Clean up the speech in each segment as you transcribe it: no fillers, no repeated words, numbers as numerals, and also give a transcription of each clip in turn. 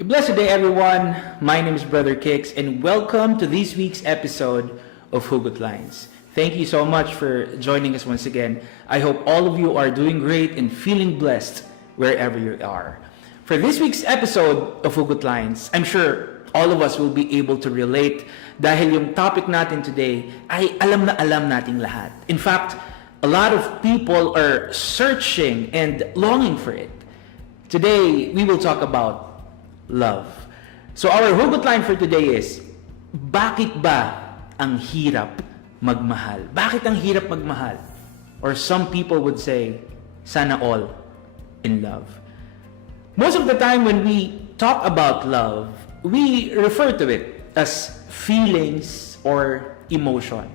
A blessed day, everyone. My name is Brother Kix, and welcome to this week's episode of HUGOT LINES. Thank you so much for joining us once again. I hope all of you are doing great and feeling blessed wherever you are. For this week's episode of HUGOT LINES, I'm sure all of us will be able to relate dahil yung topic natin today ay alam na alam nating lahat. In fact, a lot of people are searching and longing for it. Today, we will talk about love. So our hugot line for today is, bakit ba ang hirap magmahal? Bakit ang hirap magmahal? Or some people would say, sana all in love. Most of the time when we talk about love, we refer to it as feelings or emotion.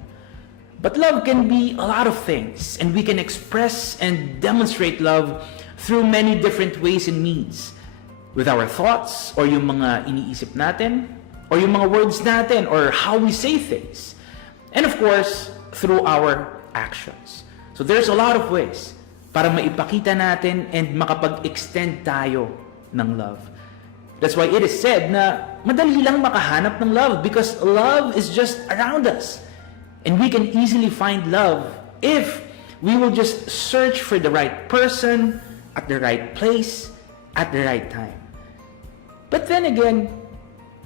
But love can be a lot of things, and we can express and demonstrate love through many different ways and means. With our thoughts, or yung mga iniisip natin, or yung mga words natin, or how we say things. And of course, through our actions. So there's a lot of ways para maipakita natin and makapag-extend tayo ng love. That's why it is said na madali lang makahanap ng love because love is just around us. And we can easily find love if we will just search for the right person, at the right place, at the right time. But then again,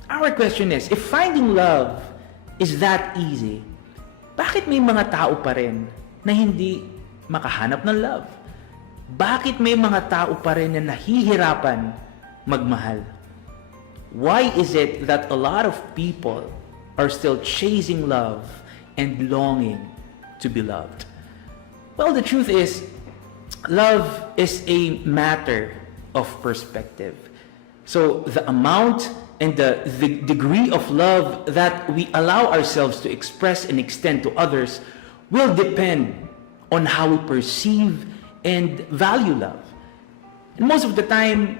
our question is, if finding love is that easy, bakit may mga tao pa rin na hindi makahanap ng love? Bakit may mga tao pa rin na nahihirapan magmahal? Why is it that a lot of people are still chasing love and longing to be loved? Well, the truth is, love is a matter of perspective. So the amount and the degree of love that we allow ourselves to express and extend to others will depend on how we perceive and value love. And most of the time,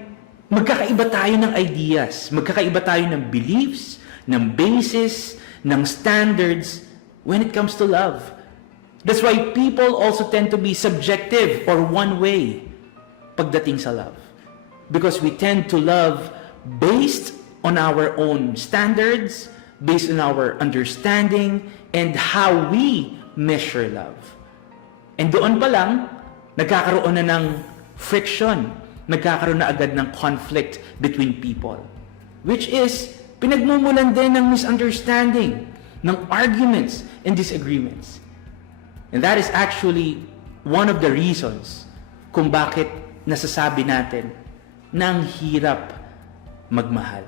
magkakaiba tayo ng ideas, magkakaiba tayo ng beliefs, ng basis, ng standards when it comes to love. That's why people also tend to be subjective or one way pagdating sa love. Because we tend to love based on our own standards, based on our understanding, and how we measure love. And doon pa lang, nagkakaroon na ng friction, nagkakaroon na agad ng conflict between people. Which is, pinagmumulan din ng misunderstanding, ng arguments and disagreements. And that is actually one of the reasons kung bakit nasasabi natin na ang hirap magmahal.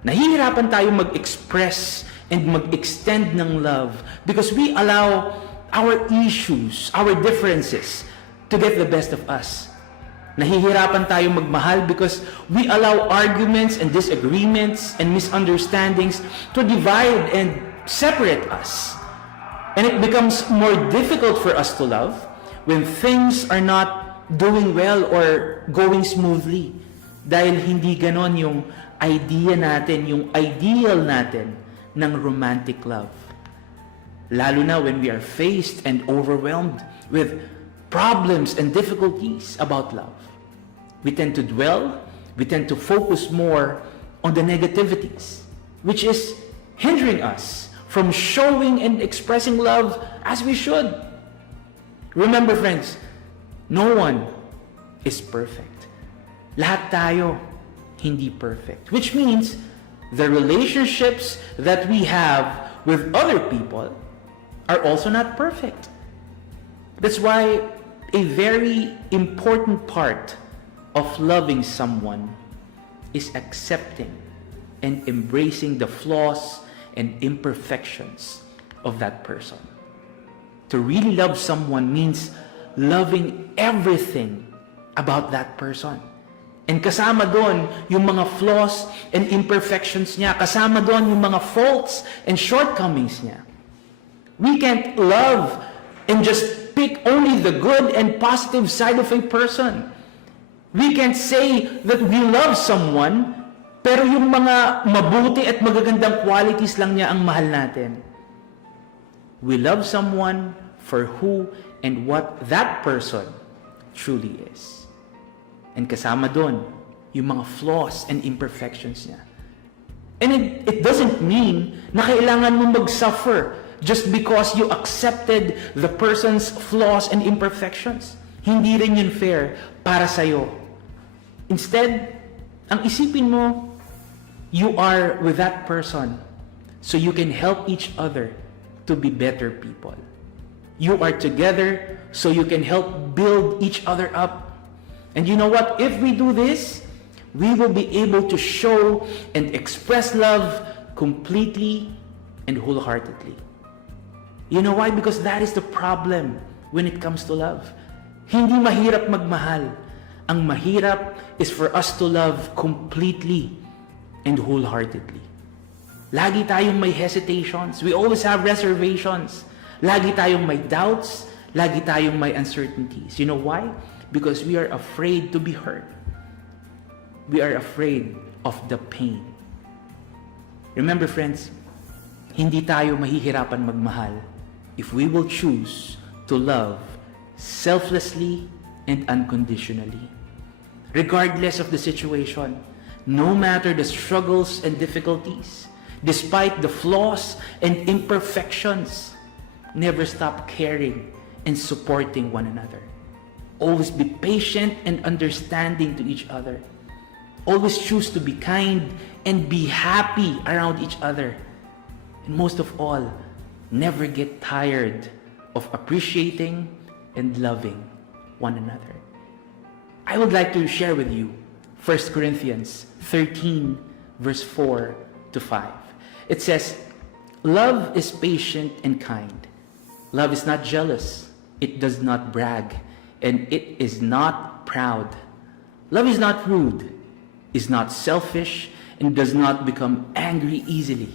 Nahihirapan tayo mag-express and mag-extend ng love because we allow our issues, our differences to get the best of us. Nahihirapan tayo magmahal because we allow arguments and disagreements and misunderstandings to divide and separate us. And it becomes more difficult for us to love when things are not doing well or going smoothly. Dahil hindi ganon yung idea natin, yung ideal natin ng romantic love. Lalo na when we are faced and overwhelmed with problems and difficulties about love. We tend to dwell, we tend to focus more on the negativities, which is hindering us from showing and expressing love as we should. Remember, friends, no one is perfect. Lahat tayo hindi perfect. Which means the relationships that we have with other people are also not perfect. That's why a very important part of loving someone is accepting and embracing the flaws and imperfections of that person. To really love someone means loving everything about that person. And kasama doon yung mga flaws and imperfections niya. Kasama doon yung mga faults and shortcomings niya. We can't love and just pick only the good and positive side of a person. We can't say that we love someone, pero yung mga mabuti at magagandang qualities lang niya ang mahal natin. We love someone for who and what that person truly is. And kasama doon yung mga flaws and imperfections niya. And it doesn't mean na kailangan mo mag-suffer just because you accepted the person's flaws and imperfections. Hindi rin yun fair para sa'yo. Instead, ang isipin mo, you are with that person so you can help each other to be better people. You are together so you can help build each other up. And you know what? If we do this, we will be able to show and express love completely and wholeheartedly. You know why? Because that is the problem when it comes to love. Hindi mahirap magmahal. Ang mahirap is for us to love completely and wholeheartedly. Lagi tayong may hesitations. We always have reservations. Lagi tayong may doubts. Lagi tayong may uncertainties. You know why? Because we are afraid to be hurt. We are afraid of the pain. Remember, friends, hindi tayo mahihirapan magmahal if we will choose to love selflessly and unconditionally. Regardless of the situation, no matter the struggles and difficulties, despite the flaws and imperfections, never stop caring and supporting one another. Always be patient and understanding to each other. Always choose to be kind and be happy around each other. And most of all, never get tired of appreciating and loving one another. I would like to share with you 1 Corinthians 13 verse 4 to 5. It says, "Love is patient and kind. Love is not jealous. It does not brag, and it is not proud. Love is not rude, is not selfish, and does not become angry easily.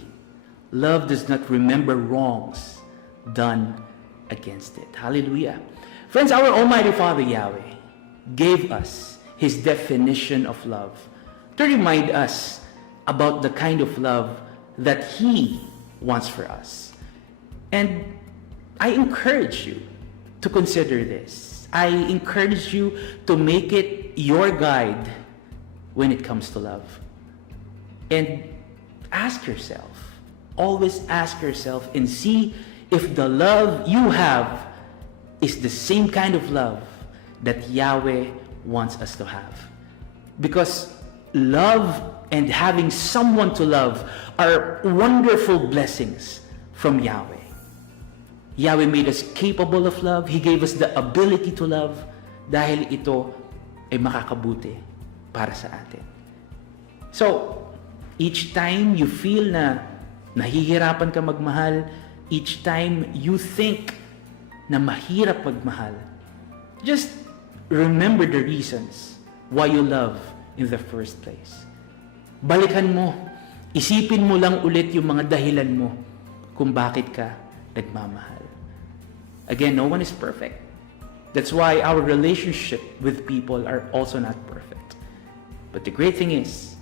Love does not remember wrongs done against it." Hallelujah. Friends, our Almighty Father Yahweh gave us His definition of love to remind us about the kind of love that He wants for us. And I encourage you to consider this. I encourage you to make it your guide when it comes to love. And ask yourself, always ask yourself and see if the love you have is the same kind of love that Yahweh wants us to have. Because love and having someone to love are wonderful blessings from Yahweh. Yahweh made us capable of love. He gave us the ability to love dahil ito ay makakabuti para sa atin. So, each time you feel na nahihirapan ka magmahal, each time you think na mahirap magmahal, just remember the reasons why you love in the first place. Balikan mo, isipin mo lang ulit yung mga dahilan mo kung bakit ka nagmamahal. Again, no one is perfect. That's why our relationship with people are also not perfect. But the great thing is,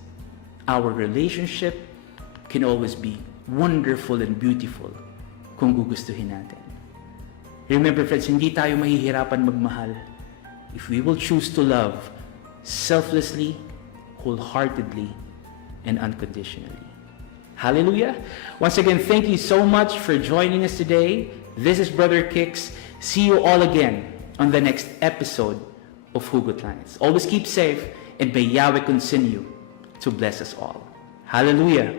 our relationship can always be wonderful and beautiful kung gugustuhin natin. Remember, friends, hindi tayo mahihirapan magmahal if we will choose to love selflessly, wholeheartedly, and unconditionally. Hallelujah! Once again, thank you so much for joining us today. This is Brother Kix. See you all again on the next episode of HUGOT Lines. Always keep safe, and may Yahweh continue to bless us all. Hallelujah!